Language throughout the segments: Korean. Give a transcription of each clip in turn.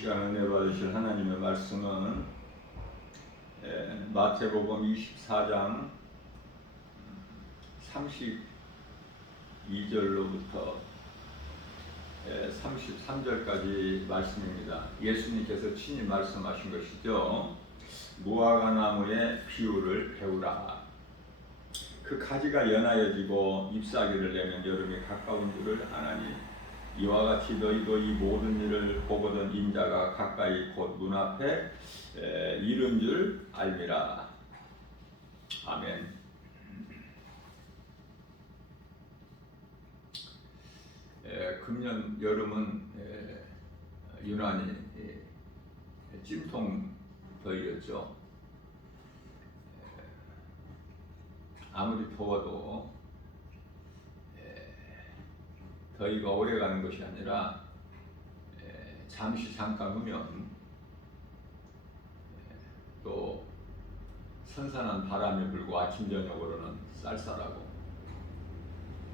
시간 은혜 받으실 하나님의 말씀은 마태복음 24장 32절로부터 33절까지 말씀입니다. 예수님께서 친히 말씀하신 것이죠. 무화과 나무의 비유를 배우라. 그 가지가 연하여지고 잎사귀를 내면 여름이 가까운 줄을 아나니 이와 같이 너희도 이 모든 일을 보거든 인자가 가까이 곧 눈앞에 이른 줄 알미라. 아멘. 금년 여름은 유난히 찜통 더위였죠. 아무리 더워도 더위가 오래 가는 것이 아니라 잠깐 후면 또 선선한 바람이 불고 아침 저녁으로는 쌀쌀하고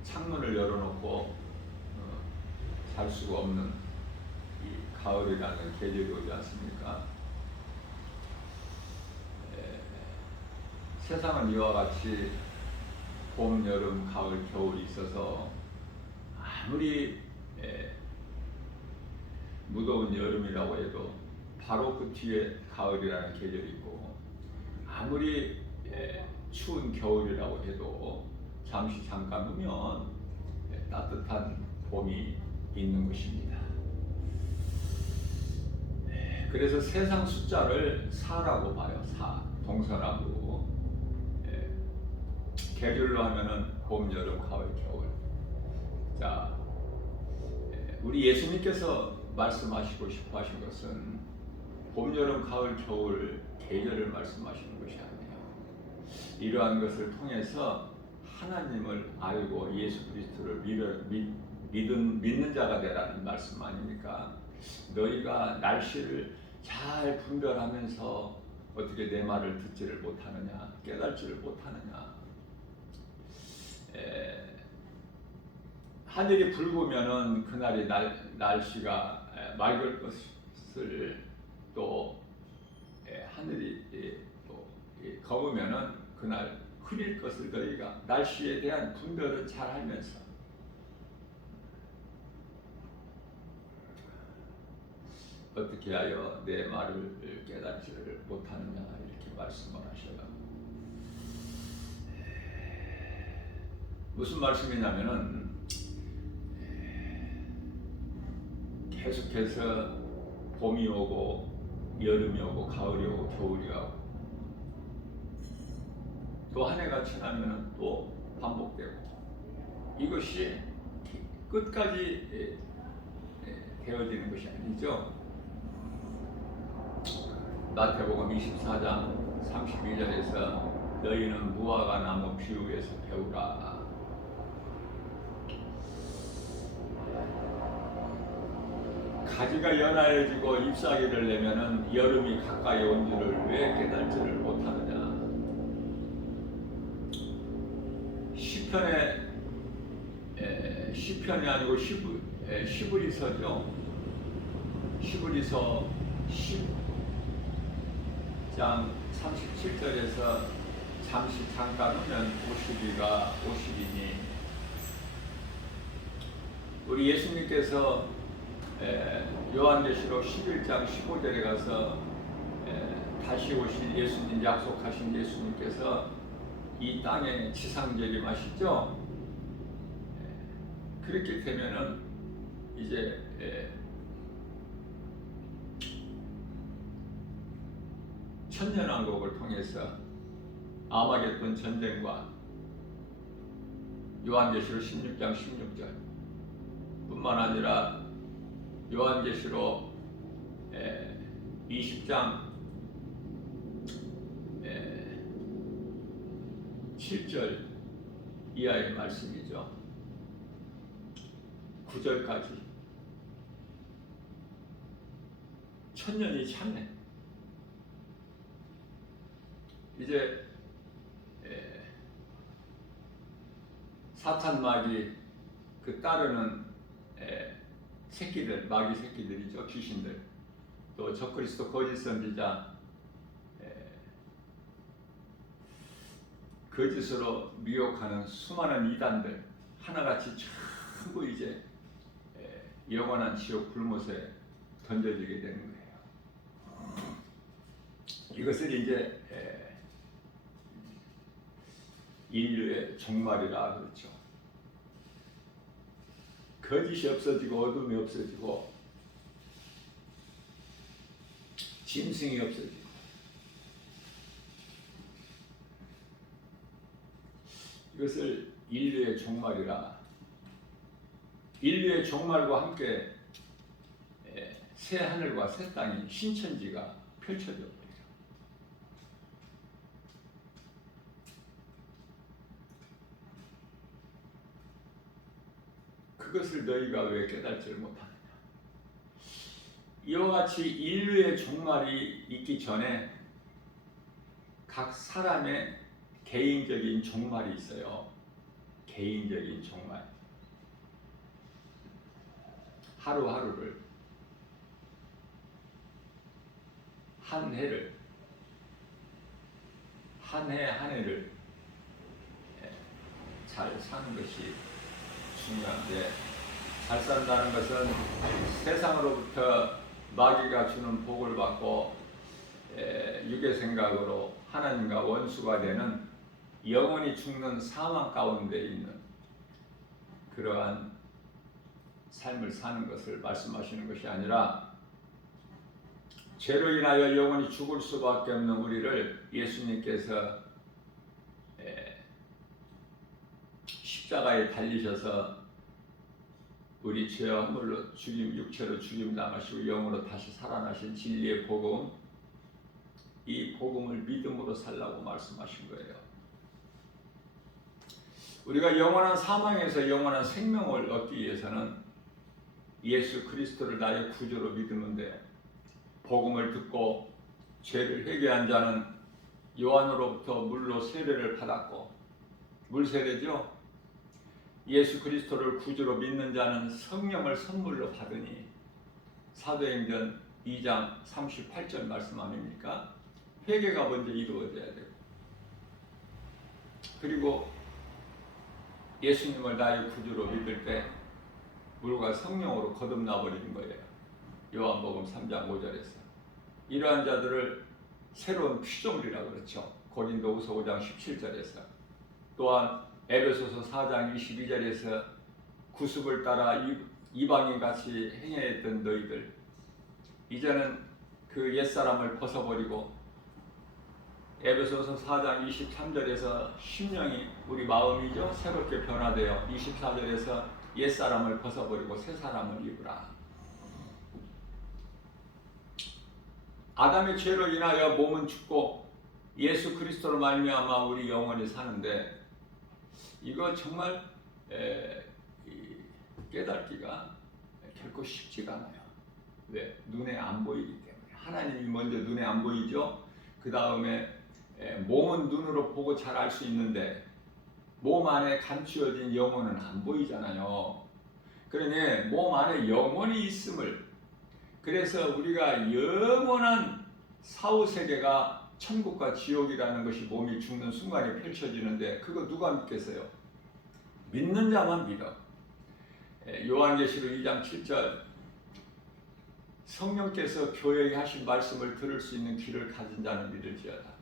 창문을 열어놓고 살 수가 없는 이 가을이라는 계절이 오지 않습니까? 세상은 이와 같이 봄, 여름, 가을, 겨울이 있어서 아무리 무더운 여름이라고 해도 바로 그 뒤에 가을이라는 계절이 있고, 아무리 추운 겨울이라고 해도 잠깐 후면 따뜻한 봄이 있는 것입니다. 그래서 세상 숫자를 4라고 봐요. 4, 동서남북. 계절로 하면은 봄, 여름, 가을, 겨울. 자, 우리 예수님께서 말씀하시고 싶어 하신 것은 봄, 여름, 가을, 겨울 계절을 말씀하시는 것이 아니에요. 이러한 것을 통해서 하나님을 알고 예수 그리스도를 믿는 자가 되라는 말씀 아닙니까? 너희가 날씨를 잘 분별하면서 어떻게 내 말을 듣지를 못하느냐, 깨달지를 못하느냐. 하늘이 붉으면은 그날이 날씨가 맑을 것을, 또 하늘이 또 검으면은 그날 흐릴 것을 너희가 날씨에 대한 분별을 잘 알면서 어떻게 하여 내 말을 깨닫지를 못하느냐, 이렇게 말씀을 하셔요. 무슨 말씀이냐면은 계속해서 봄이 오고 여름이 오고 가을이 오고 겨울이 오고 또 한 해가 지나면 또 반복되고, 이것이 끝까지 되어지는 것이 아니죠. 마태복음 24장 32절에서 너희는 무화과 나무 비유에서 배우라. 가지가 연하여지고 잎사귀를 내면은 여름이 가까이 온 줄을 왜 깨달지를 못하느냐. 시편이 아니고 시브리서죠. 시브리서 10장 37절에서 잠깐 후면 오시리가 오시리니, 우리 예수님께서 요한계시록 11장 15절에 가서 다시 오실 예수님, 약속하신 예수님께서 이 땅에 지상재림하시죠. 그렇게 되면은 이제 천년왕국을 통해서 아마겟돈 전쟁과 요한계시록 16장 16절 뿐만 아니라 요한계시록 20장 7절 이하의 말씀이죠. 9절까지 천년이 찼네. 이제 사탄 마귀 그 따르는 새끼들, 마귀 새끼들이죠. 귀신들. 또 적그리스도 거짓 선지자 거짓으로 미혹하는 수많은 이단들 하나같이 전부 이제 영원한 지옥 불못에 던져지게 되는 거예요. 이것을 이제 인류의 종말이라 그렇죠. 거짓이 없어지고 어둠이 없어지고 짐승이 없어지고 이것을 인류의 종말이라, 인류의 종말과 함께 새 하늘과 새 땅이 신천지가 펼쳐져 버려요. 그것을 너희가 왜 깨닫지를 못하느냐. 이와 같이 인류의 종말이 있기 전에 각 사람의 개인적인 종말이 있어요. 개인적인 종말. 하루하루를, 한 해를, 한 해 한 해를 잘 사는 것이 중요한데, 잘 산다는 것은 세상으로부터 마귀가 주는 복을 받고 육의 생각으로 하나님과 원수가 되는 영원히 죽는 사망 가운데 있는 그러한 삶을 사는 것을 말씀하시는 것이 아니라, 죄로 인하여 영원히 죽을 수밖에 없는 우리를 예수님께서 십자가에 달리셔서 우리 죄와 허물로 육체로 죽임 당하시고 영으로 다시 살아나신 진리의 복음, 이 복음을 믿음으로 살라고 말씀하신 거예요. 우리가 영원한 사망에서 영원한 생명을 얻기 위해서는 예수 그리스도를 나의 구주로 믿으면 돼요. 복음을 듣고 죄를 회개한 자는 요한으로부터 물로 세례를 받았고, 물 세례죠. 예수 그리스도를 구주로 믿는 자는 성령을 선물로 받으니, 사도행전 2장 38절 말씀 아닙니까? 회개가 먼저 이루어져야 되고, 그리고 예수님을 나의 구주로 믿을 때 물과 성령으로 거듭나 버리는 거예요. 요한복음 3장 5절에서 이러한 자들을 새로운 피조물이라고 그렇죠. 고린도후서 5장 17절에서, 또한 에베소서 4장 22절에서 구습을 따라 이방인같이 행해했던 너희들, 이제는 그 옛사람을 벗어버리고, 에베소서 4장 23절에서 심령이 우리 마음이죠, 새롭게 변화되어 24절에서 옛사람을 벗어버리고 새사람을 입으라. 아담의 죄로 인하여 몸은 죽고 예수 그리스도로 말미암아 우리 영원히 사는데, 이거 정말 깨닫기가 결코 쉽지가 않아요. 왜? 눈에 안 보이기 때문에. 하나님이 먼저 눈에 안 보이죠. 그 다음에 몸은 눈으로 보고 잘 알 수 있는데 몸 안에 감추어진 영혼은 안 보이잖아요. 그러니 몸 안에 영혼이 있음을, 그래서 우리가 영원한 사후세계가 천국과 지옥이라는 것이 몸이 죽는 순간에 펼쳐지는데, 그거 누가 믿겠어요? 믿는 자만 믿어. 요한계시록 2장 7절, 성령께서 교회에 하신 말씀을 들을 수 있는 귀를 가진 자는 믿을지어다.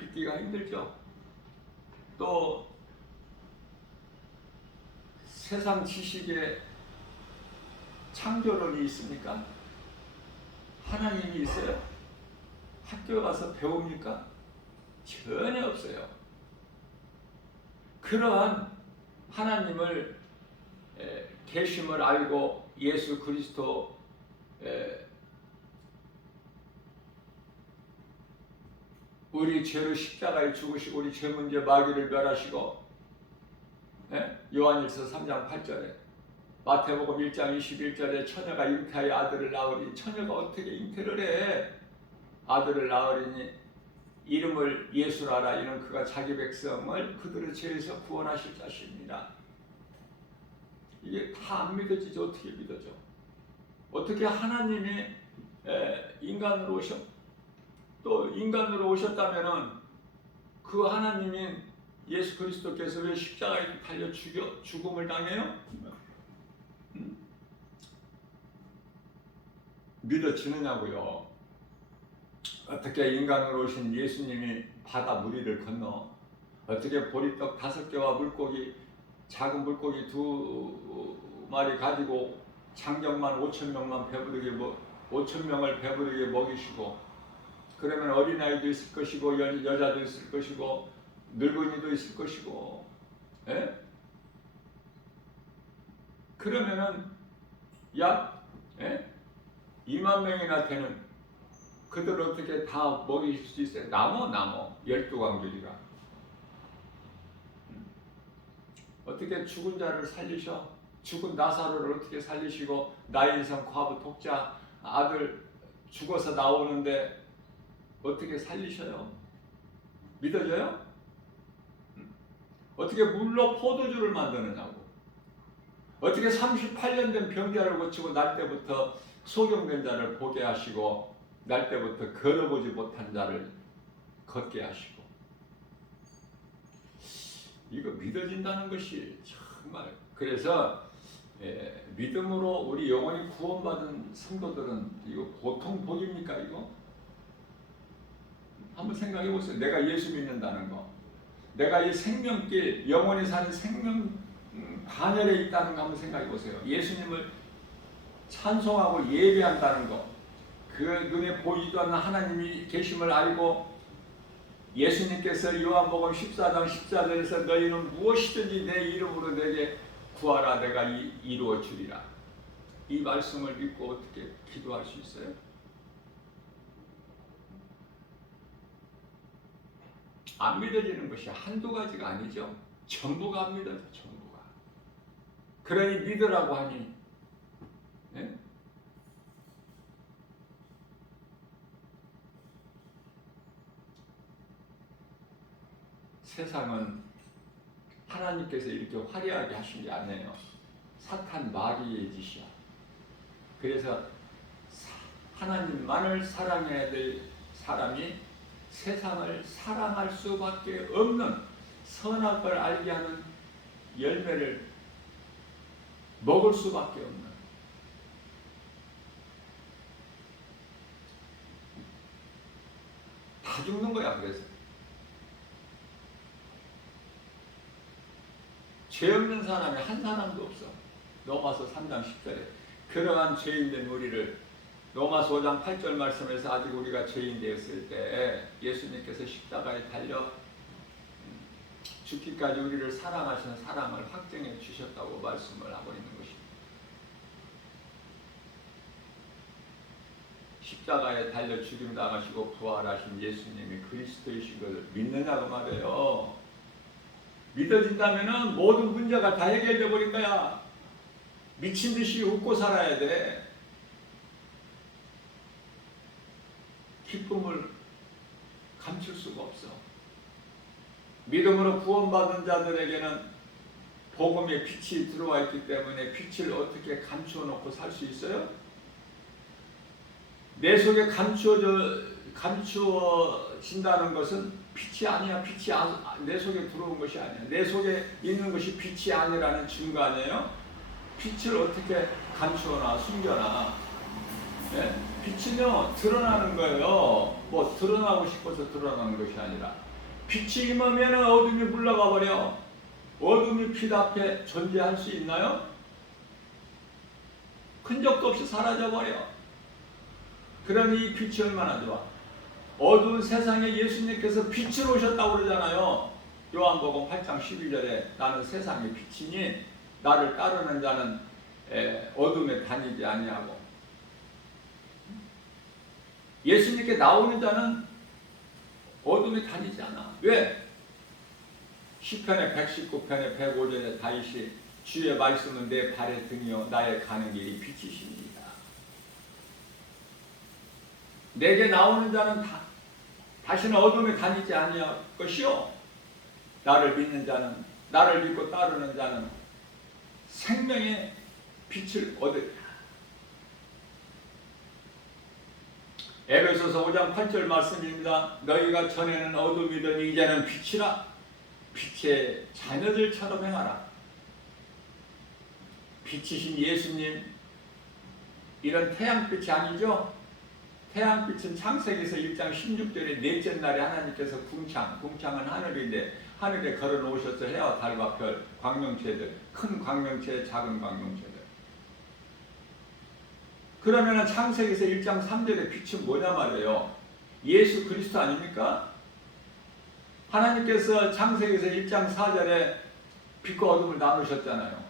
믿기가 힘들죠. 또 세상 지식에 창조론이 있습니까? 하나님이 있어요? 학교 가서 배웁니까? 전혀 없어요. 그러한 하나님을 계심을 알고 예수 그리스도 우리 죄로 십자가에 죽으시고 우리 죄 문제 마귀를 멸하시고, 요한일서 3장 8절에, 마태복음 1장 21절에 처녀가 잉태하여 아들을 낳으리니, 처녀가 어떻게 잉태를 해? 아들을 낳으리니 이름을 예수라라. 이는 그가 자기 백성을 그들의 죄에서 구원하실 자십니다. 이게 다 안 믿어지죠. 어떻게 믿어져? 어떻게 하나님이 인간으로 또 인간으로 오셨다면은 그 하나님인 예수 그리스도께서 왜 십자가에 달려 죽음을 당해요? 믿어지느냐고요. 어떻게 인간으로 오신 예수님이 바다 무리를 건너 어떻게 보리떡 5개와 물고기 작은 물고기 2마리 가지고 장정만 5,000명만 배부르게 5,000명을 배부르게 먹이시고 그러면 어린아이도 있을 것이고 여자도 있을 것이고 늙은이도 있을 것이고 예? 그러면은 약 2만 명이나 되는 그들 어떻게 다 먹이실 수 있어요? 나무 12광주리가 어떻게 죽은 자를 살리셔? 죽은 나사로를 어떻게 살리시고 나인성 과부 독자 아들 죽어서 나오는데 어떻게 살리셔요? 믿어져요? 어떻게 물로 포도주를 만드느냐고. 어떻게 38년 된 병자를 고치고 날 때부터 소경된 자를 보게 하시고 날 때부터 걸어보지 못한 자를 걷게 하시고. 이거 믿어진다는 것이 정말 그래서 믿음으로 우리 영원히 구원받은 성도들은 이거 보통 복입니까 이거? 한번 생각해 보세요. 내가 예수 믿는다는 거, 내가 이 생명길 영원히 사는 생명 반열에 있다는 거 한번 생각해 보세요. 예수님을 찬송하고 예배한다는 거, 그 눈에 보이지도 않는 하나님이 계심을 알고 예수님께서 요한복음 14장 14절에서 너희는 무엇이든지 내 이름으로 내게 구하라 내가 이루어 주리라. 이 말씀을 믿고 어떻게 기도할 수 있어요? 안 믿어지는 것이 한두 가지가 아니죠. 전부가 안 믿어져. 전부가. 그러니 믿으라고 하니 네? 세상은 하나님께서 이렇게 화려하게 하신 게 아니에요. 사탄 마귀의 짓이야. 그래서 하나님만을 사랑해야 될 사람이 세상을 사랑할 수밖에 없는 선악을 알게 하는 열매를 먹을 수밖에 없는 다 죽는 거야. 그래서 죄 없는 사람이 한 사람도 없어. 로마서 3장 10절에 그러한 죄인된 우리를 로마서 5장 8절 말씀에서 아직 우리가 죄인 되었을 때 예수님께서 십자가에 달려 죽기까지 우리를 사랑하시는 사랑을 확증해 주셨다고 말씀을 하고 있는 것입니다. 십자가에 달려 죽임 당하시고 부활하신 예수님이 그리스도이신 것을 믿느냐고 말해요. 믿어진다면 모든 문제가 다 해결돼 버린 거야. 미친 듯이 웃고 살아야 돼. 기쁨을 감출 수가 없어. 믿음으로 구원받은 자들에게는 복음의 빛이 들어와 있기 때문에 빛을 어떻게 감추어 놓고 살 수 있어요? 내 속에 감추어진다는 것은 빛이 아니야. 빛이 내 속에 들어온 것이 아니야. 내 속에 있는 것이 빛이 아니라는 증거 아니에요? 빛을 어떻게 감추어놔, 숨겨놔? 네? 빛은요 드러나는 거예요. 뭐 드러나고 싶어서 드러나는 것이 아니라 빛이 임하면 어둠이 물러가 버려. 어둠이 빛 앞에 존재할 수 있나요? 흔적도 없이 사라져 버려. 그러니 이 빛이 얼마나 좋아. 어두운 세상에 예수님께서 빛을 오셨다고 그러잖아요. 요한복음 8장 12절에 나는 세상의 빛이니 나를 따르는 자는 어둠에 다니지 아니하고. 예수님께 나오는 자는 어둠에 다니지 않아. 왜? 시편의 119편의 105절에 다윗이 주의 말씀은 내 발의 등이요 나의 가는 길이 빛이십니다. 내게 나오는 자는 다시는 어둠에 다니지 아니할 것이요 나를 믿는 자는, 나를 믿고 따르는 자는 생명의 빛을 얻으리라. 에베소서 5장 8절 말씀입니다. 너희가 전에는 어둠이더니 이제는 빛이라. 빛의 자녀들처럼 행하라. 빛이신 예수님, 이런 태양빛이 아니죠? 태양빛은 창세기에서 1장 16절에 넷째 날에 하나님께서 궁창은 하늘인데 하늘에 걸어놓으셔서 해와 달과 별, 광명체들, 큰 광명체, 작은 광명체들. 그러면 창세기에서 1장 3절의 빛은 뭐냐 말이에요? 예수 그리스도 아닙니까? 하나님께서 창세기에서 1장 4절에 빛과 어둠을 나누셨잖아요.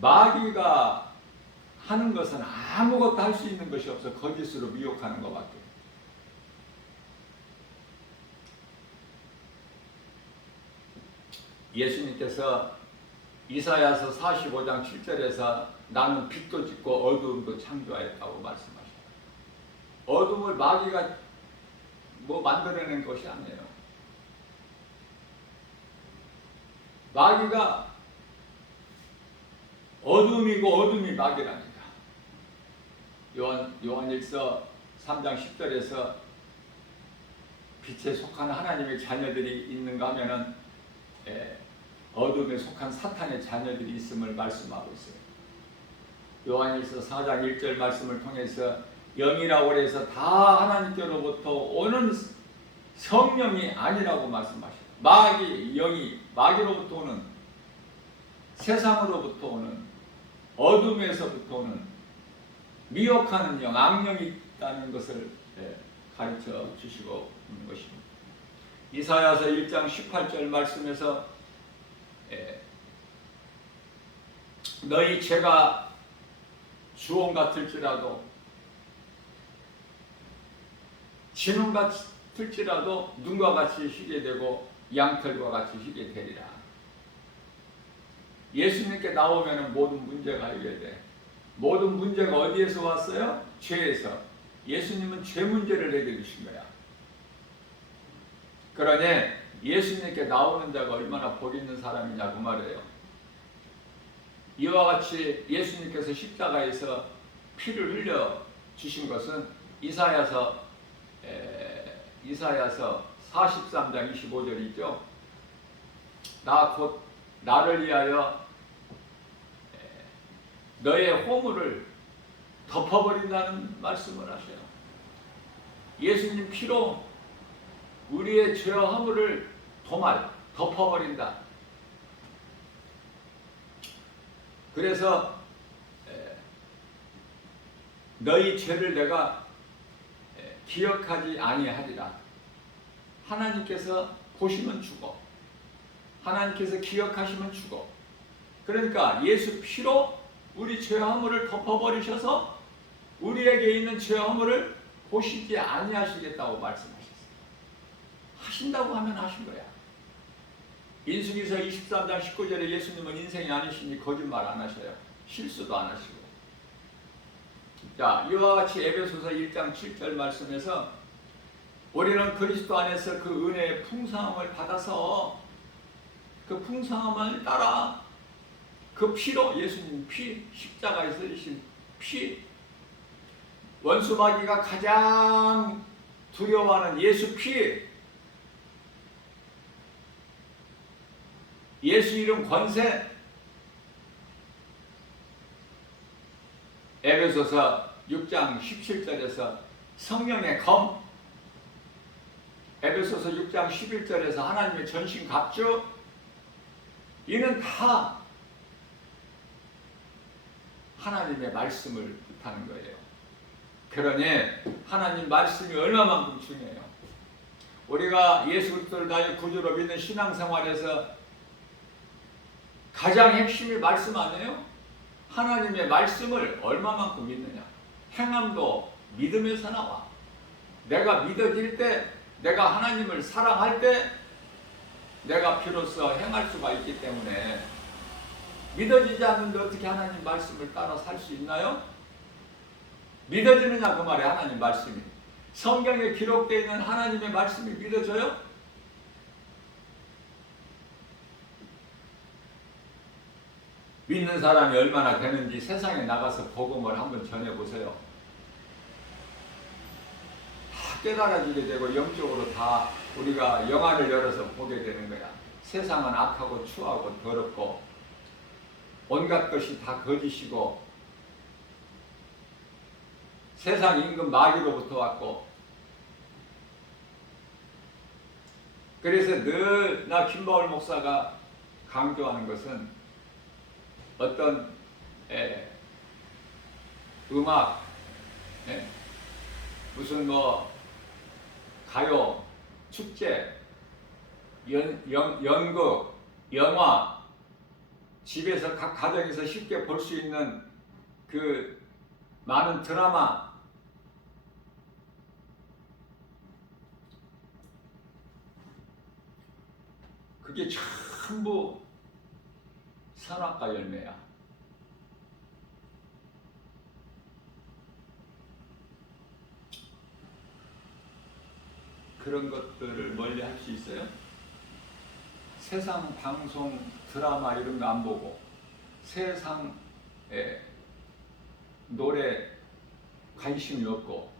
마귀가 하는 것은 아무것도 할 수 있는 것이 없어. 거짓으로 미혹하는 것밖에. 예수님께서 이사야서 45장 7절에서 나는 빛도 짓고 어두움도 창조하였다고 말씀하셨어요. 어둠을 마귀가 만들어낸 것이 아니에요. 마귀가 어둠이고 어둠이 마귀랍니다. 요한일서 3장 10절에서 빛에 속한 하나님의 자녀들이 있는가 하면은 어둠에 속한 사탄의 자녀들이 있음을 말씀하고 있어요. 요한일서 4장 1절 말씀을 통해서 영이라고 해서 다 하나님께로부터 오는 성령이 아니라고 말씀하셔요. 마귀로부터 오는, 세상으로부터 오는, 어둠에서부터 오는 미혹하는 영, 악령이 있다는 것을 가르쳐 주시고 있는 것입니다. 이사야서 1장 18절 말씀에서 너희 죄가 주홍 같을지라도 진홍 같을지라도 눈과 같이 희게 되고 양털과 같이 희게 되리라. 예수님께 나오면 모든 문제가 해결돼. 모든 문제가 어디에서 왔어요? 죄에서. 예수님은 죄 문제를 해결해 주신 거야. 그러니 예수님께 나오는 자가 얼마나 복 있는 사람이냐 그 말이에요. 이와 같이 예수님께서 십자가에서 피를 흘려 주신 것은 이사야서 43장 25절이죠. 나 곧 나를 위하여 너의 허물을 덮어버린다는 말씀을 하셔요. 예수님 피로 우리의 죄와 허물을 덮어버린다. 그래서 너희 죄를 내가 기억하지 아니하리라. 하나님께서 보시면 죽어. 하나님께서 기억하시면 죽어. 그러니까 예수 피로 우리 죄와 허물을 덮어버리셔서 우리에게 있는 죄와 허물을 보시지 아니하시겠다고 말씀하셨어요. 하신다고 하면 하신 거야. 인수기서 23장 19절에 예수님은 인생이 아니시니 거짓말 안 하셔요. 실수도 안 하시고. 자, 이와 같이 에베소서 1장 7절 말씀에서 우리는 그리스도 안에서 그 은혜의 풍성함을 받아서 그 풍성함을 따라 그 피로, 예수님 피, 십자가에서 흘리신 피, 원수 마귀가 가장 두려워하는 예수 피, 예수 이름 권세, 에베소서 6장 17절에서 성령의 검, 에베소서 6장 11절에서 하나님의 전신 갑주, 이는 다 하나님의 말씀을 뜻하는 거예요. 그러니 하나님 말씀이 얼마만큼 중요해요. 우리가 예수 그리스도를 나의 구주로 믿는 신앙생활에서 가장 핵심이 말씀 아니에요? 하나님의 말씀을 얼마만큼 믿느냐. 행함도 믿음에서 나와. 내가 믿어질 때, 내가 하나님을 사랑할 때 내가 비로소 행할 수가 있기 때문에, 믿어지지 않는데 어떻게 하나님 말씀을 따라 살 수 있나요? 믿어지느냐 그 말에 하나님 말씀이. 성경에 기록되어 있는 하나님의 말씀이 믿어져요? 믿는 사람이 얼마나 되는지 세상에 나가서 복음을 한번 전해보세요. 다 깨달아지게 되고 영적으로 다 우리가 영안을 열어서 보게 되는 거야. 세상은 악하고 추하고 더럽고 온갖 것이 다 거짓이고 세상 임금 마귀로부터 왔고, 그래서 늘 나 김바울 목사가 강조하는 것은 어떤 음악, 무슨 뭐 가요, 축제, 연극, 영화, 집에서 각 가정에서 쉽게 볼 수 있는 그 많은 드라마, 그게 전부 선악과 열매야. 그런 것들을 멀리 할 수 있어요? 세상 방송, 드라마 이런 거 안 보고 세상에 노래 관심이 없고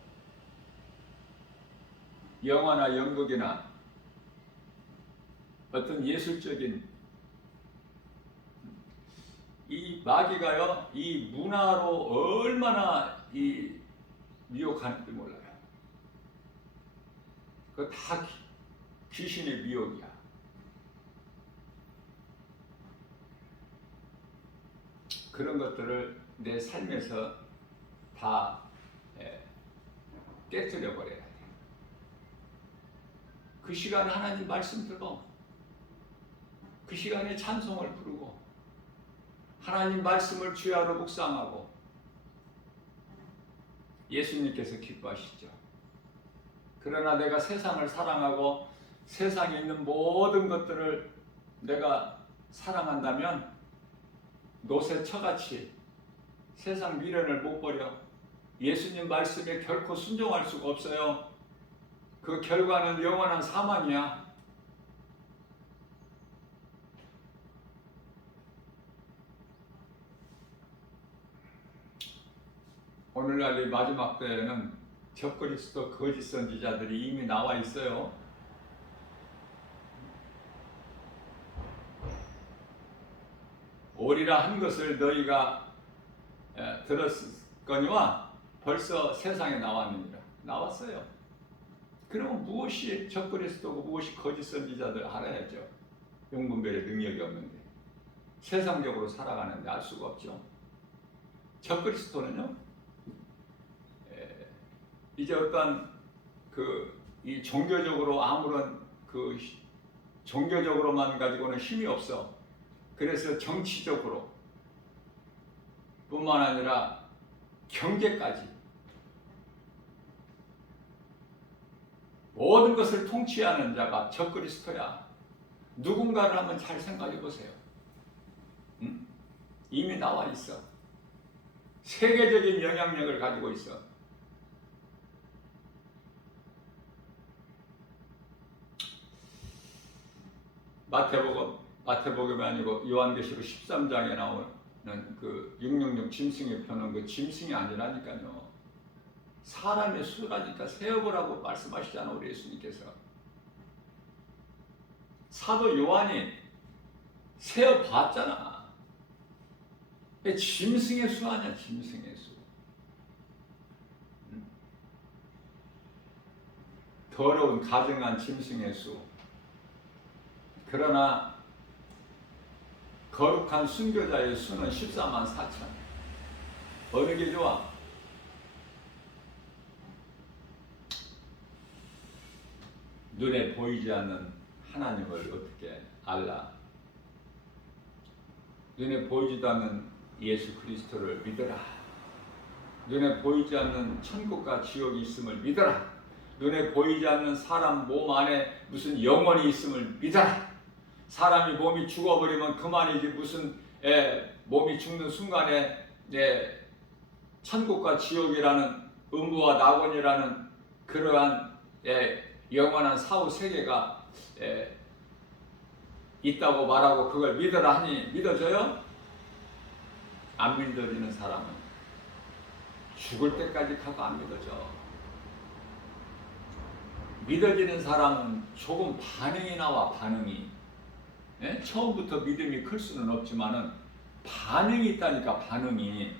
영화나 연극이나 어떤 예술적인 이 마귀가요, 이 문화로 얼마나 이 미혹하는지 몰라요. 그거 다 귀신의 미혹이야. 그런 것들을 내 삶에서 다 깨뜨려 버려야 돼. 그 시간에 하나님 말씀 들어, 그 시간에 찬송을 부르고 하나님 말씀을 주야로 묵상하고 예수님께서 기뻐하시죠. 그러나 내가 세상을 사랑하고 세상에 있는 모든 것들을 내가 사랑한다면 노새처같이 세상 미련을 못 버려 예수님 말씀에 결코 순종할 수가 없어요. 그 결과는 영원한 사망이야. 오늘날 이 마지막 때에는 적그리스도 거짓 선지자들이 이미 나와 있어요. 오리라 한 것을 너희가 들었거니와 벌써 세상에 나왔느니라. 나왔어요. 그러면 무엇이 적그리스도고 무엇이 거짓 선지자들 알아야죠. 용분별의 능력이 없는데 세상적으로 살아가는데 알 수가 없죠. 적그리스도는요, 이제 어떤 이 종교적으로 아무런 종교적으로만 가지고는 힘이 없어. 그래서 정치적으로 뿐만 아니라 경제까지 모든 것을 통치하는 자가 적그리스도야. 누군가를 한번 잘 생각해 보세요. 응? 이미 나와 있어. 세계적인 영향력을 가지고 있어. 마태복음이 아니고 요한계시록 13장에 나오는 그 666 짐승의 표는 그 짐승이 아니라니까요. 사람의 수라니까 세어보라고 말씀하시잖아, 우리 예수님께서. 사도 요한이 세어봤잖아. 짐승의 수 아니야, 짐승의 수. 더러운 가증한 짐승의 수. 그러나 거룩한 순교자의 수는 14만 4천. 어느 게 좋아? 눈에 보이지 않는 하나님을 어떻게 알라? 눈에 보이지도 않는 예수 그리스도를 믿어라. 눈에 보이지 않는 천국과 지옥이 있음을 믿어라. 눈에 보이지 않는 사람 몸 안에 무슨 영혼이 있음을 믿어라. 사람이 몸이 죽어버리면 그만이지 무슨 몸이 죽는 순간에 천국과 지옥이라는 음부와 낙원이라는 그러한 영원한 사후 세계가 있다고 말하고 그걸 믿어라 하니 믿어져요? 안 믿어지는 사람은 죽을 때까지 가도 안 믿어져. 믿어지는 사람은 조금 반응이 나와. 반응이. 예? 처음부터 믿음이 클 수는 없지만은 반응이 있다니까. 반응이.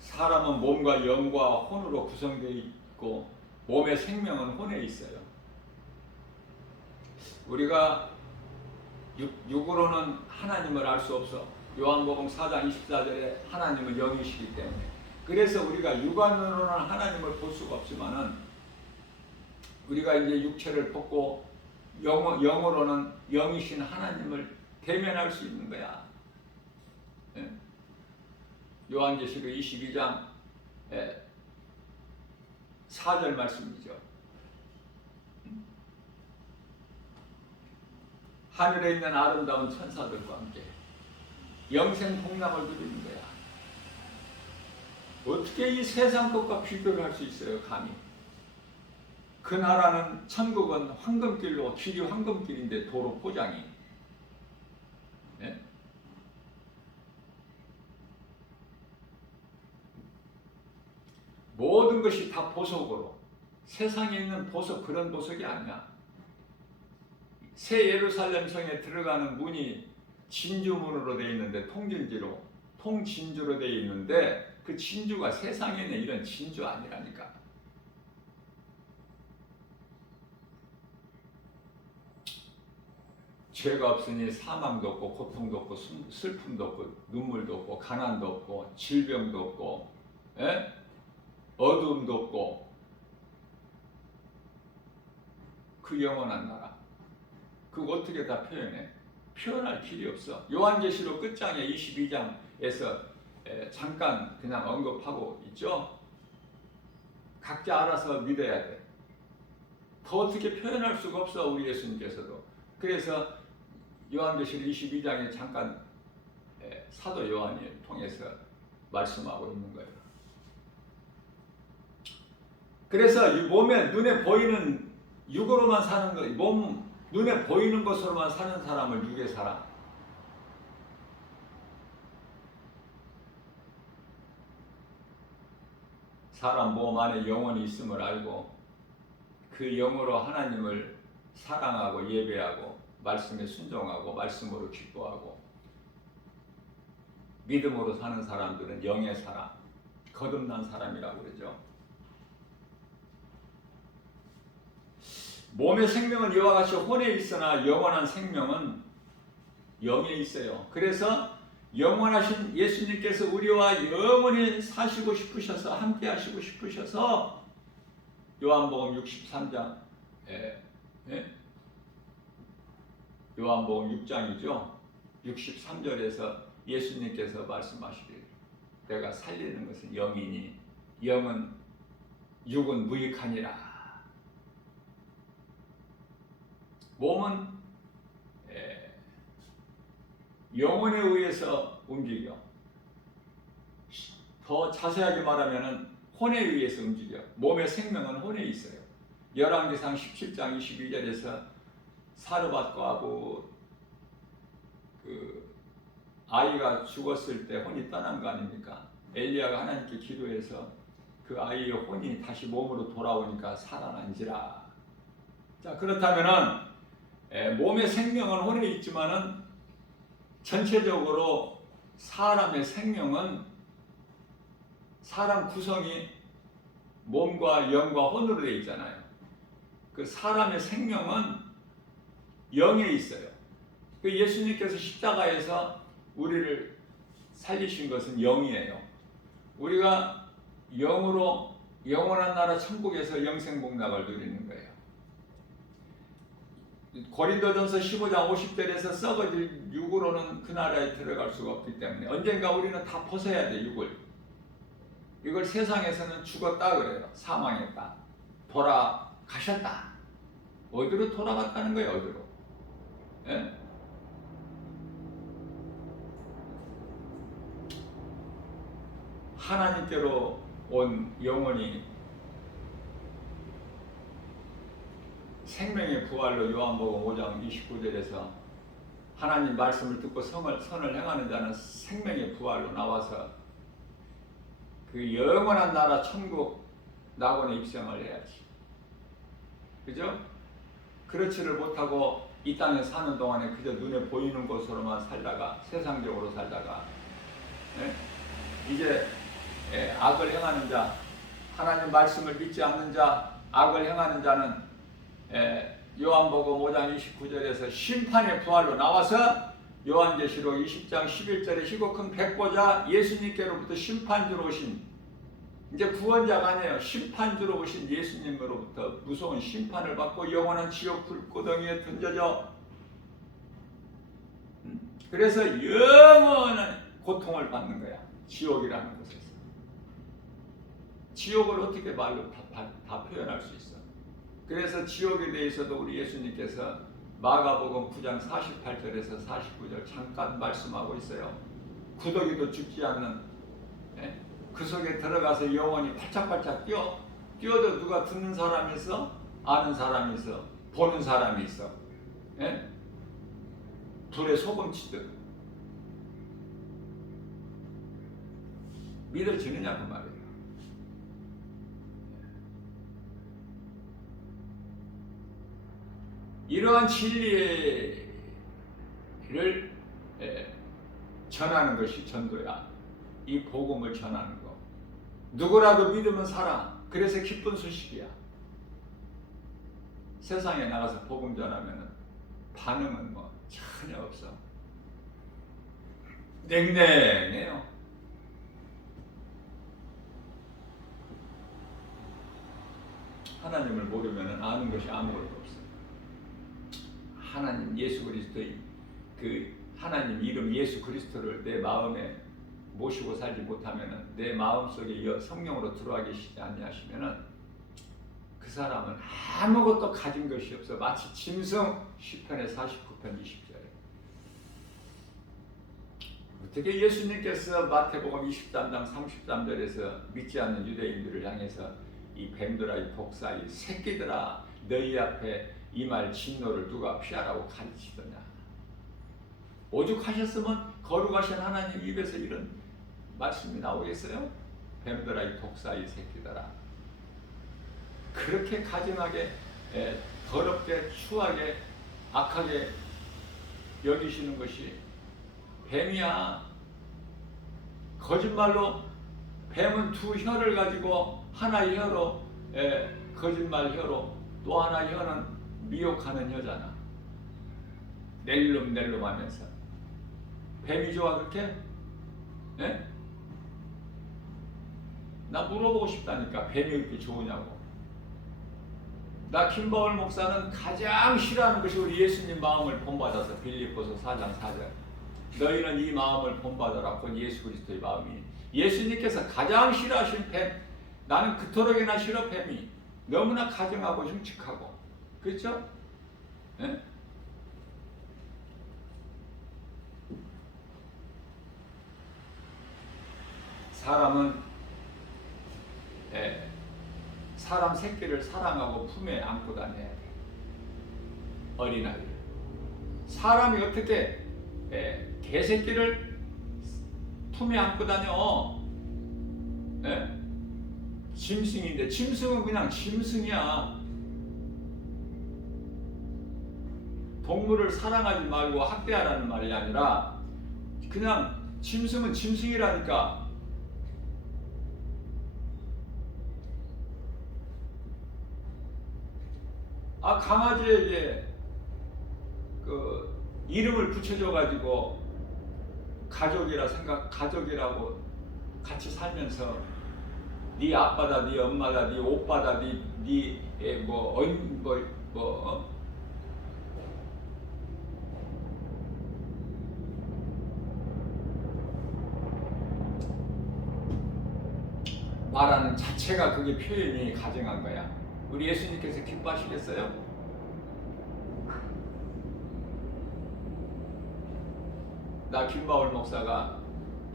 사람은 몸과 영과 혼으로 구성되어 있고 몸의 생명은 혼에 있어요. 우리가 육으로는 하나님을 알 수 없어. 요한복음 4장 24절에 하나님은 영이시기 때문에. 그래서 우리가 육안으로는 하나님을 볼 수가 없지만은 우리가 이제 육체를 벗고 영으로는 영이신 하나님을 대면할 수 있는 거야. 예? 요한계시록 22장 4절 말씀이죠. 하늘에 있는 아름다운 천사들과 함께 영생 복락을 누리는 거야. 어떻게 이 세상 것과 비교를 할 수 있어요, 감히? 그 나라는, 천국은 황금길로, 길이 황금길인데 도로 포장이. 예? 모든 것이 다 보석으로. 세상에 있는 보석, 그런 보석이 아니야. 새 예루살렘 성에 들어가는 문이 진주문으로 되어 있는데, 통진주로 되어 있는데 그 진주가 세상에 있는 이런 진주 아니라니까. 죄가 없으니 사망도 없고 고통도 없고 슬픔도 없고 눈물도 없고 가난도 없고 질병도 없고 어두움도 없고 그 영원한 나라. 그거 어떻게 다 표현해? 표현할 길이 없어. 요한계시록 끝장에 22장에서 잠깐 그냥 언급하고 있죠. 각자 알아서 믿어야 돼. 더 어떻게 표현할 수가 없어, 우리 예수님께서도. 그래서 요한계시록 22장에 잠깐 사도 요한을 통해서 말씀하고 있는 거예요. 그래서 이 몸에 눈에 보이는 육으로만 사는 거, 눈에 보이는 것으로만 사는 사람을 육의 사람. 사람 몸 안에 영혼이 있음을 알고 그 영으로 하나님을 사랑하고 예배하고 말씀에 순종하고 말씀으로 기뻐하고 믿음으로 사는 사람들은 영의 사람, 거듭난 사람이라고 그러죠. 몸의 생명은 이와 같이 혼에 있으나 영원한 생명은 영에 있어요. 그래서 영원하신 예수님께서 우리와 영원히 사시고 싶으셔서, 함께 하시고 싶으셔서 요한복음 63장 요한복음 6장이죠. 63절에서 예수님께서 말씀하시길, 내가 살리는 것은 영이니 육은 무익하니라. 몸은 영혼에 의해서 움직여. 더 자세하게 말하면 혼에 의해서 움직여. 몸의 생명은 혼에 있어요. 열왕기상 17장 22절에서 사르밧과하고 그 아이가 죽었을 때 혼이 떠난 거 아닙니까? 엘리야가 하나님께 기도해서 그 아이의 혼이 다시 몸으로 돌아오니까 살아난지라. 자, 그렇다면은 몸의 생명은 혼에 있지만은 전체적으로 사람의 생명은, 사람 구성이 몸과 영과 혼으로 되어 있잖아요. 그 사람의 생명은 영에 있어요. 그 예수님께서 십자가에서 우리를 살리신 것은 영이에요. 우리가 영으로 영원한 나라 천국에서 영생복락을 누리는 거예요. 고린도전서 15장 50절에서 썩어질 육으로는 그 나라에 들어갈 수가 없기 때문에 언젠가 우리는 다 벗어야 돼, 육을. 이걸 세상에서는 죽었다 그래요. 사망했다. 돌아가셨다. 어디로 돌아갔다는 거예요, 어디로? 예? 하나님께로 온 영혼이 생명의 부활로 요한복음 5장 29절에서 하나님 말씀을 듣고 선을 행하는 자는 생명의 부활로 나와서 그 영원한 나라 천국 낙원에 입성을 해야지. 그죠? 그렇지를 못하고 이 땅에 사는 동안에 그저 눈에 보이는 곳으로만 살다가 세상적으로 살다가 이제 악을 행하는 자, 하나님 말씀을 믿지 않는 자, 악을 행하는 자는 요한복음 5장 29절에서 심판의 부활로 나와서 요한계시록 20장 11절에 희고 큰 백보자 예수님께로부터 심판주로 오신, 이제 구원자가 아니에요. 심판주로 오신 예수님으로부터 무서운 심판을 받고 영원한 지옥 불구덩이에 던져져, 그래서 영원한 고통을 받는 거야. 지옥이라는 곳에서. 지옥을 어떻게 말로 다 표현할 수 있어. 그래서 지옥에 대해서도 우리 예수님께서 마가복음 9장 48절에서 49절 잠깐 말씀하고 있어요. 구더기도 죽지 않는, 그 속에 들어가서 영원히 팔짝팔짝 뛰어도 누가 듣는 사람이 있어? 아는 사람이 있어? 보는 사람이 있어? 불에 소금치듯 믿어지느냐 그 말이에요. 이러한 진리를 전하는 것이 전도야. 이 복음을 전하는 거. 누구라도 믿으면 살아. 그래서 기쁜 소식이야. 세상에 나가서 복음 전하면 반응은 뭐 전혀 없어. 냉랭해요. 하나님을 모르면 아는 것이 아무것도 없어. 하나님 예수 그리스도의 그 하나님 이름 예수 그리스도를 내 마음에 모시고 살지 못하면은, 내 마음속에 성령으로 들어와 계시지 아니하시면은 그 사람은 아무것도 가진 것이 없어. 마치 짐승. 시편의 49편 20절에 어떻게 예수님께서 마태복음 23장 33절에서 믿지 않는 유대인들을 향해서 이 뱀들아, 이 독사, 이 새끼들아, 너희 앞에 이 말 진노를 누가 피하라고 가르치더냐. 오죽하셨으면 거룩하신 하나님 입에서 이런 말씀이 나오겠어요? 뱀들아, 이 독사, 이 새끼들아. 그렇게 가증하게, 더럽게, 추하게, 악하게 여기시는 것이 뱀이야. 거짓말로 뱀은 두 혀를 가지고 하나의 혀로, 거짓말 혀로, 또 하나의 혀는 미혹하는 혀잖아. 낼름낼름 하면서. 뱀이 좋아 그렇게? 나 물어보고 싶다니까. 뱀이 그렇게 좋으냐고. 나 김바울 목사는 가장 싫어하는 것이 우리 예수님 마음을 본받아서, 빌립보서 4장 4절. 너희는 이 마음을 본받아라. 곧 예수 그리스도의 마음이. 예수님께서 가장 싫어하신 뱀. 나는 그토록이나 싫어. 뱀이 너무나 가증하고 흉측하고. 그렇죠? 사람은 사람 새끼를 사랑하고 품에 안고 다녀야 돼. 어린아이를. 사람이 어떻게 개새끼를 품에 안고 다녀? 짐승인데, 짐승은 그냥 짐승이야. 동물을 사랑하지 말고 학대하라는 말이 아니라 그냥 짐승은 짐승이라니까. 강아지에게 그 이름을 붙여줘가지고 가족이라고 같이 살면서 네 아빠다, 네 엄마다, 네 오빠다, 말하는 자체가 그게 표현이 가증한 거야. 우리 예수님께서 기뻐하시겠어요? 나 김바울 목사가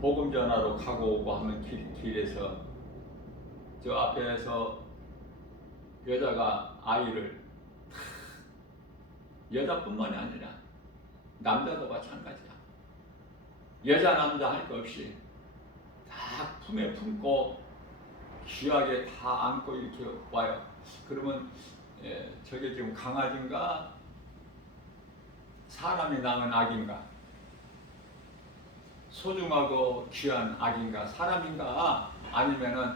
복음 전하러 가고 오고 하는 길에서 저 앞에서 여자가 아이를 여자뿐만이 아니라 남자도 마찬가지야. 여자 남자 할 거 없이 다 품에 품고 귀하게 다 안고 이렇게 와요. 그러면 저게 지금 강아지인가 사람이 낳은 아기인가, 소중하고 귀한 아기인가 사람인가, 아니면은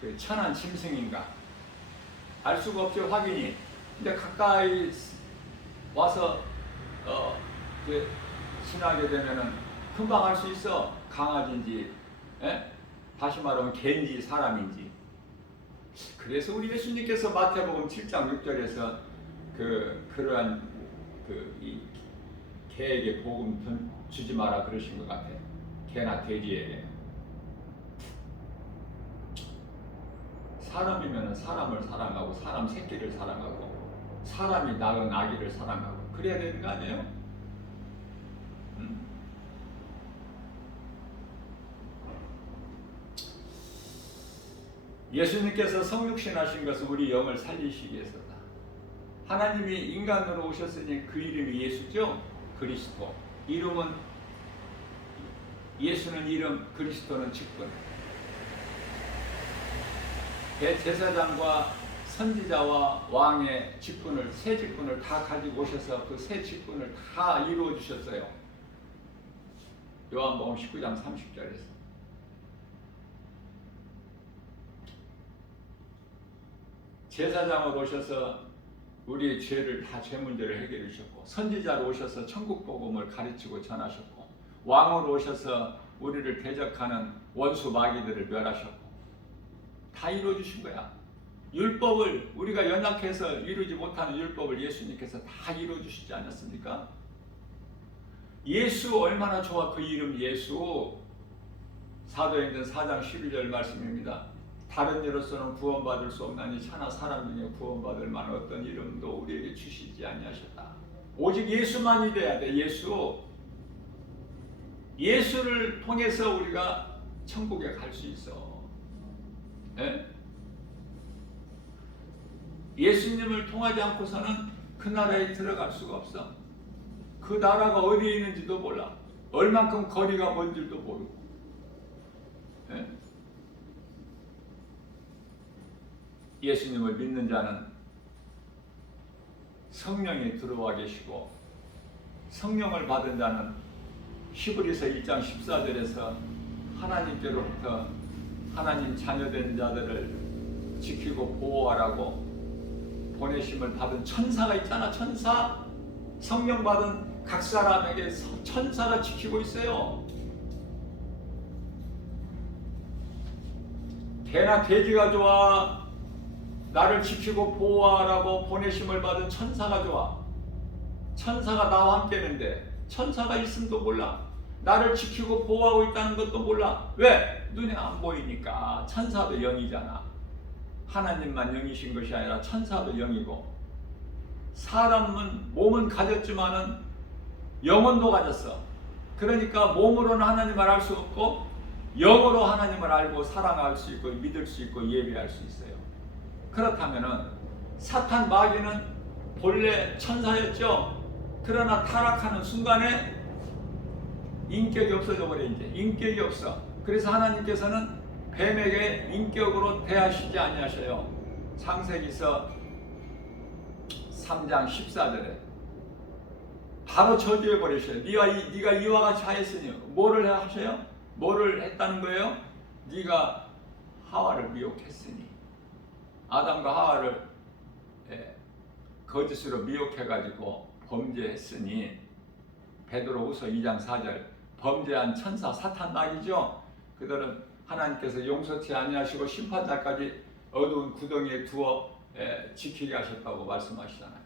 그 천한 짐승인가 알 수가 없죠, 확인이. 근데 가까이 와서 지나게 되면은 금방 알 수 있어. 강아지인지, 다시 말하면 개인지 사람인지. 그래서 우리 예수님께서 마태복음 7장 6절에서 그러한 이 개에게 복음 주지 마라 그러신 것 같아요. 개나 돼지에게. 사람이면 사람을 사랑하고 사람 새끼를 사랑하고 사람이 낳은 아기를 사랑하고 그래야 되는 거 아니에요? 예수님께서 성육신하신 것은 우리 영을 살리시기 위해서다. 하나님이 인간으로 오셨으니 그 이름이 예수죠. 그리스도. 이름은 예수는 이름, 그리스도는 직분. 대제사장과 선지자와 왕의 직분을, 세 직분을 다 가지고 오셔서 그 세 직분을 다 이루어 주셨어요. 요한복음 19장 30절에서. 제사장으로 오셔서 우리의 죄를 다 죄 문제를 해결해 주셨고, 선지자로 오셔서 천국 복음을 가르치고 전하셨고, 왕으로 오셔서 우리를 대적하는 원수 마귀들을 멸하셨고, 다 이루어 주신 거야. 율법을 우리가 연약해서 이루지 못하는 율법을 예수님께서 다 이루어 주시지 않았습니까? 예수 얼마나 좋아. 그 이름 예수. 사도행전 4장 12절 말씀입니다. 다른 이로서는 구원받을 수 없나니 차나 사람 중에 구원받을 만한 어떤 이름도 우리에게 주시지 아니하셨다. 오직 예수만이 돼야 돼. 예수를 통해서 우리가 천국에 갈 수 있어. 예수님을 통하지 않고서는 그 나라에 들어갈 수가 없어. 그 나라가 어디에 있는지도 몰라. 얼만큼 거리가 먼 줄도 모르고. 예수님을 믿는 자는 성령이 들어와 계시고, 성령을 받은 자는 히브리서 1장 14절에서 하나님께로부터 하나님 자녀된 자들을 지키고 보호하라고 보내심을 받은 천사가 있잖아. 천사. 성령 받은 각 사람에게 천사가 지키고 있어요. 개나 돼지가 좋아? 나를 지키고 보호하라고 보내심을 받은 천사가 좋아? 천사가 나와 함께 있는데 천사가 있음도 몰라. 나를 지키고 보호하고 있다는 것도 몰라. 왜? 눈에 안 보이니까. 천사도 영이잖아. 하나님만 영이신 것이 아니라 천사도 영이고, 사람은 몸은 가졌지만은 영혼도 가졌어. 그러니까 몸으로는 하나님을 알 수 없고 영으로 하나님을 알고 사랑할 수 있고 믿을 수 있고 예배할 수 있어요. 그렇다면은 사탄 마귀는 본래 천사였죠. 그러나 타락하는 순간에 인격이 없어져 버려. 이제 인격이 없어. 그래서 하나님께서는 뱀에게 인격으로 대하시지 아니하셔요. 창세기서 3장 14절에 바로 저주해 버리셔요. 네가 이와 같이 하였으니 뭐를 하셔요? 뭐를 했다는 거예요? 네가 하와를 미혹했으니, 아담과 하와를 거짓으로 미혹해가지고 범죄했으니, 베드로후서 2장 4절, 범죄한 천사 사탄 마귀죠. 그들은 하나님께서 용서치 아니하시고 심판날까지 어두운 구덩이에 두어 지키게 하셨다고 말씀하시잖아요.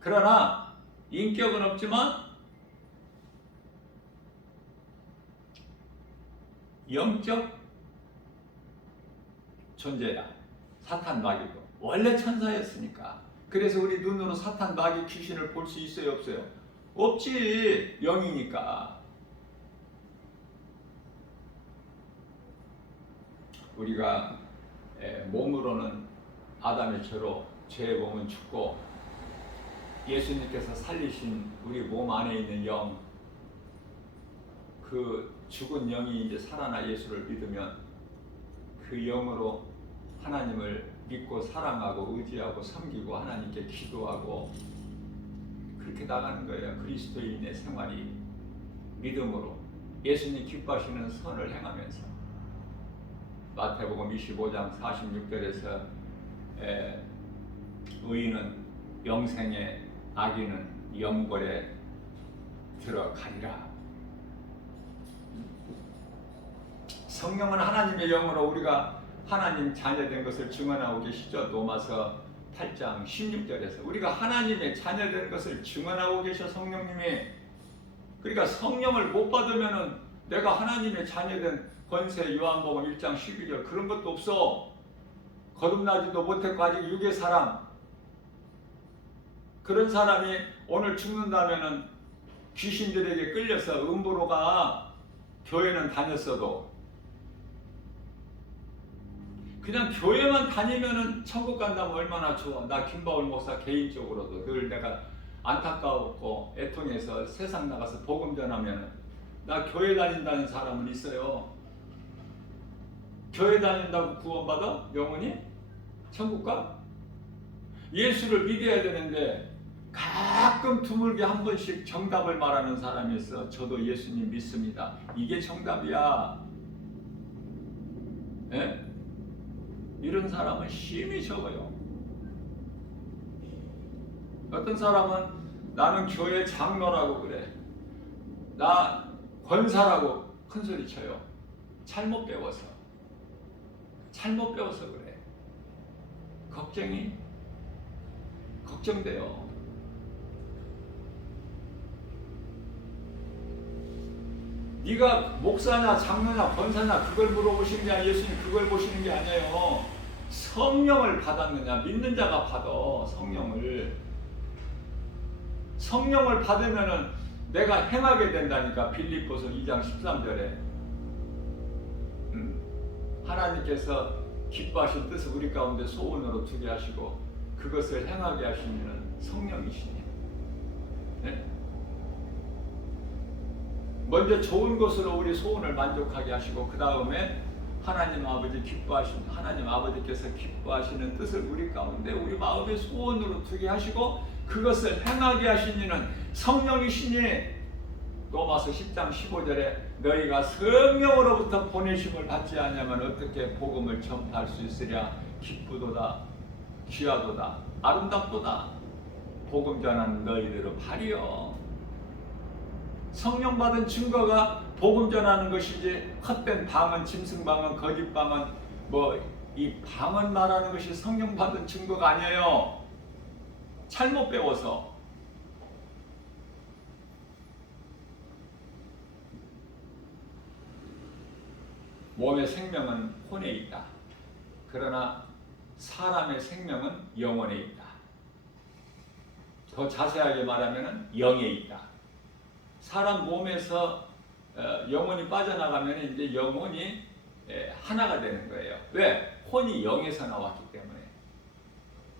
그러나 인격은 없지만 영적 존재야. 사탄 마귀도 원래 천사였으니까. 그래서 우리 눈으로 사탄 마귀 귀신을 볼 수 있어요, 없어요? 없지. 영이니까. 우리가 몸으로는 아담의 죄로 죄의 몸은 죽고 예수님께서 살리신 우리 몸 안에 있는 영, 그 죽은 영이 이제 살아나 예수를 믿으면 그 영으로 하나님을 믿고 사랑하고 의지하고 섬기고 하나님께 기도하고 그렇게 나가는 거예요. 그리스도인의 생활이 믿음으로 예수님 기뻐하시는 선을 행하면서. 마태복음 25장 46절에서 의인은 영생에 악인은 영벌에 들어가리라. 성령은 하나님의 영으로 우리가 하나님 자녀된 것을 증언하고 계시죠. 로마서 8장 16절에서 우리가 하나님의 자녀된 것을 증언하고 계셔. 성령님이. 그러니까 성령을 못 받으면은 내가 하나님의 자녀된 권세, 요한복음 1장 12절 그런 것도 없어. 거듭나지도 못했고 아직 육의 사람. 그런 사람이 오늘 죽는다면은 귀신들에게 끌려서 음부로 가. 교회는 다녔어도 그냥 교회만 다니면은 천국 간다면 얼마나 좋아. 나 김바울 목사 개인적으로도 늘 내가 안타까웠고 애통해서 세상 나가서 복음 전하면은 나 교회 다닌다는 사람은 있어요. 교회 다닌다고 구원받아? 영원히? 천국 가? 예수를 믿어야 되는데 가끔 드물게 한 번씩 정답을 말하는 사람이 있어. 저도 예수님 믿습니다. 이게 정답이야. 예? 이런 사람은 심히 적어요. 어떤 사람은 나는 교회 장로라고 그래. 나 권사라고 큰소리 쳐요. 잘못 배워서. 잘못 배워서 그래. 걱정돼요. 네가 목사냐 장로냐 권사냐 그걸 물어보시는 게 아니라 예수님 그걸 보시는 게 아니에요. 성령을 받았느냐. 믿는 자가 받아. 성령을 받으면은 내가 행하게 된다니까. 빌립보서 2장 13절에 하나님께서 기뻐하신 뜻을 우리 가운데 소원으로 두게 하시고 그것을 행하게 하시는 성령이시니. 네? 먼저 좋은 것으로 우리 소원을 만족하게 하시고 그 다음에 하나님 아버지께서 기뻐하시는 뜻을 우리 가운데 우리 마음의 소원으로 두게 하시고 그것을 행하게 하신 이는 성령이시니. 로마서 10장 15절에 너희가 성령으로부터 보내심을 받지 않으면 어떻게 복음을 전파할 수 있으랴. 기쁘도다 귀하도다 아름답도다 복음 전하는 너희들의 발이여. 성령 받은 증거가 복음 전하는 것이지 헛된 방언, 짐승방언, 거짓방언 이 방언 말하는 것이 성령 받은 증거가 아니에요. 잘못 배워서. 몸의 생명은 혼에 있다. 그러나 사람의 생명은 영혼에 있다. 더 자세하게 말하면 영에 있다. 사람 몸에서 영혼이 빠져나가면 이제 영혼이 하나가 되는 거예요. 왜? 혼이 영에서 나왔기 때문에.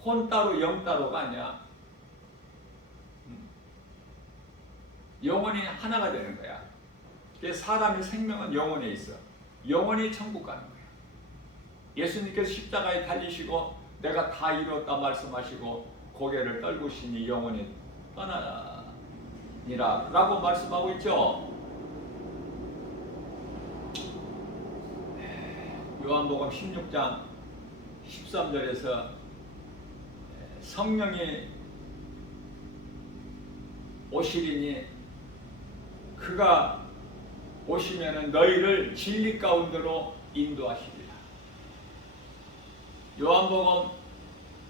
혼 따로 영 따로가 아니야. 영혼이 하나가 되는 거야. 사람의 생명은 영혼에 있어. 영혼이 천국 가는 거야. 예수님께서 십자가에 달리시고 내가 다 이뤘다 말씀하시고 고개를 떨구시니 영혼이 떠나니라 라고 말씀하고 있죠. 요한복음 16장 13절에서 성령이 오시리니 그가 오시면은 너희를 진리 가운데로 인도하시리라. 요한복음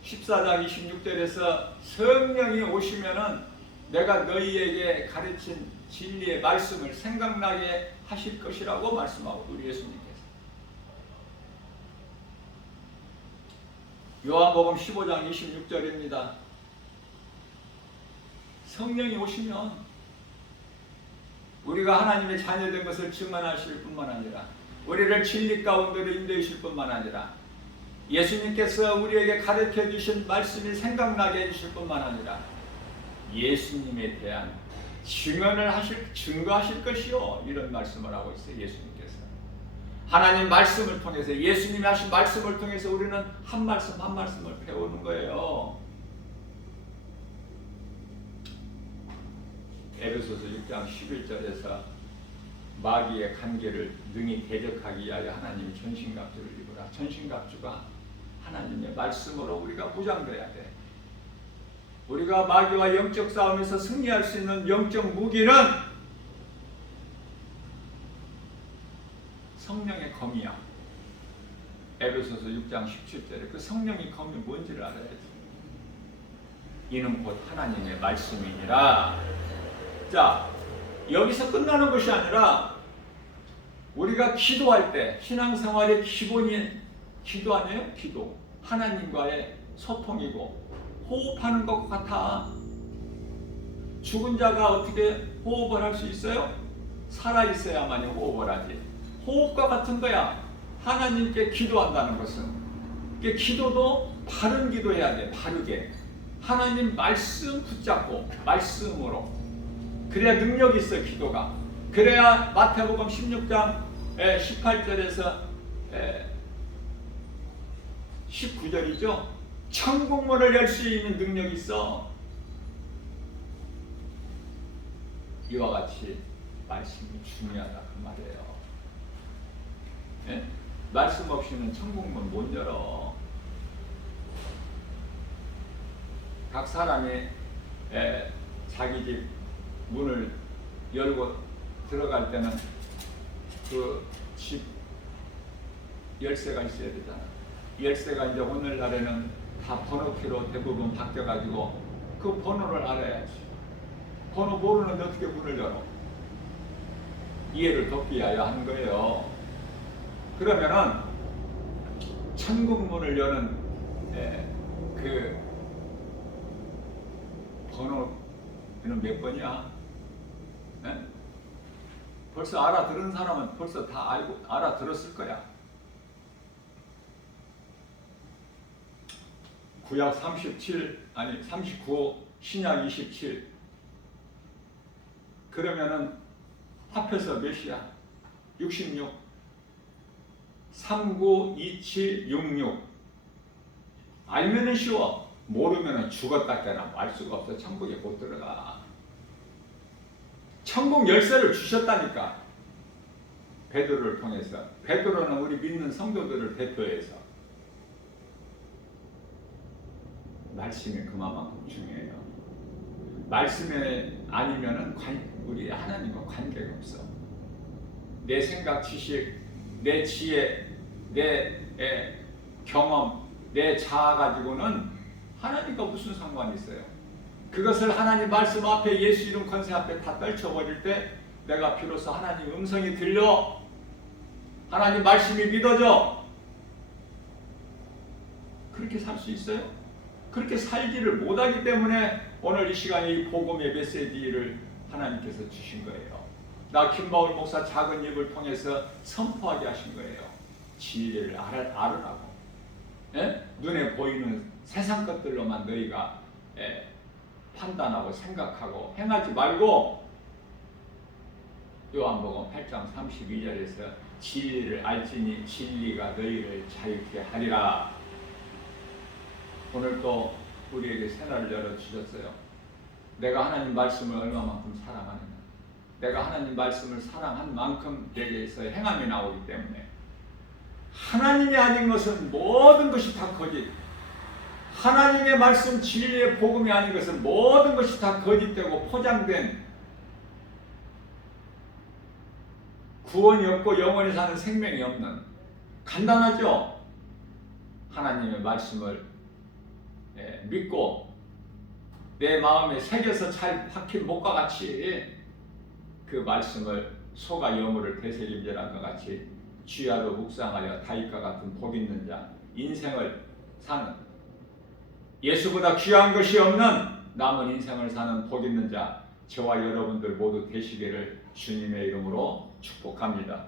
14장 26절에서 성령이 오시면은 내가 너희에게 가르친 진리의 말씀을 생각나게 하실 것이라고 말씀하고 우리 예수님께서. 요한복음 15장 26절입니다. 성령이 오시면 우리가 하나님의 자녀된 것을 증언하실 뿐만 아니라 우리를 진리 가운데로 인도하실 뿐만 아니라 예수님께서 우리에게 가르쳐 주신 말씀이 생각나게 해주실 뿐만 아니라 예수님에 대한 증거하실 것이요, 이런 말씀을 하고 있어요. 예수님께서 하나님 말씀을 통해서, 예수님이 하신 말씀을 통해서 우리는 한 말씀 한 말씀을 배우는 거예요. 에베소서 6장 11절에서 마귀의 관계를 능히 대적하기 위하여 하나님이 전신갑주를 입으라. 전신갑주가 하나님의 말씀으로 우리가 무장돼야 돼. 우리가 마귀와 영적 싸움에서 승리할 수 있는 영적 무기는 성령의 검이야. 에베소서 6장 17절에 그 성령의 검이 뭔지를 알아야지. 이는 곧 하나님의 말씀이니라. 자, 여기서 끝나는 것이 아니라 우리가 기도할 때 신앙생활의 기본인 기도 아니에요? 기도. 하나님과의 소통이고 호흡하는 것 같아. 죽은 자가 어떻게 호흡을 할 수 있어요? 살아있어야만이 호흡을 하지. 호흡과 같은 거야. 하나님께 기도한다는 것은. 기도도 바른 기도해야 돼. 바르게. 하나님 말씀 붙잡고 말씀으로. 그래야 능력이 있어, 기도가. 그래야 마태복음 16장 18절에서 19절이죠. 천국문을 열 수 있는 능력이 있어. 이와 같이 말씀이 중요하다 그 말이에요. 네? 말씀 없이는 천국문 못 열어. 각 사람이 자기 집 문을 열고 들어갈 때는 그 집 열쇠가 있어야 되잖아. 열쇠가 이제 오늘날에는 다 번호키로 대부분 바뀌어가지고 그 번호를 알아야지. 번호 모르는데 어떻게 문을 열어? 이해를 돕기 위하여 하는 거예요. 그러면은 천국 문을 여는 그 번호는 몇 번이야? 네? 벌써 알아들은 사람은 벌써 다 알아들었을 거야. 구약 39, 신약 27. 그러면은 합해서 몇이야? 66. 39, 27, 66. 알면은 쉬워. 모르면은 죽었다 깨나 알 수가 없어. 천국에 못 들어가. 천국 열쇠를 주셨다니까. 베드로를 통해서. 베드로는 우리 믿는 성도들을 대표해서. 말씀이 그만큼 중요해요. 말씀에 아니면은 우리 하나님과 관계가 없어. 내 생각, 지식, 내 지혜, 내 경험, 내 자아 가지고는 하나님과 무슨 상관이 있어요? 그것을 하나님 말씀 앞에, 예수 이름 권세 앞에 다 떨쳐버릴 때 내가 비로소 하나님 음성이 들려. 하나님 말씀이 믿어져. 그렇게 살 수 있어요? 그렇게 살기를 못하기 때문에 오늘 이 시간에 이 복음의 메시지를 하나님께서 주신 거예요. 나 김바울 목사 작은 입을 통해서 선포하게 하신 거예요. 진리를 알으라고. 눈에 보이는 세상 것들로만 너희가 판단하고 생각하고 행하지 말고, 요한복음 8장 32절에서 진리를 알지니 진리가 너희를 자유케 하리라. 오늘 또 우리에게 새날을 열어주셨어요. 내가 하나님 말씀을 얼마만큼 사랑하느냐. 내가 하나님 말씀을 사랑한 만큼 내게서 행함이 나오기 때문에 하나님이 아닌 것은 모든 것이 다 거짓. 하나님의 말씀 진리의 복음이 아닌 것은 모든 것이 다 거짓되고 포장된 구원이 없고 영원히 사는 생명이 없는, 간단하죠? 하나님의 말씀을 믿고 내 마음에 새겨서 잘 박힌 목과 같이 그 말씀을 소가 여물을 되새김질한 것 같이 쥐하로 묵상하여 다윗과 같은 복 있는 자, 인생을 사는, 예수보다 귀한 것이 없는 남은 인생을 사는 복 있는 자, 저와 여러분들 모두 되시기를 주님의 이름으로 축복합니다.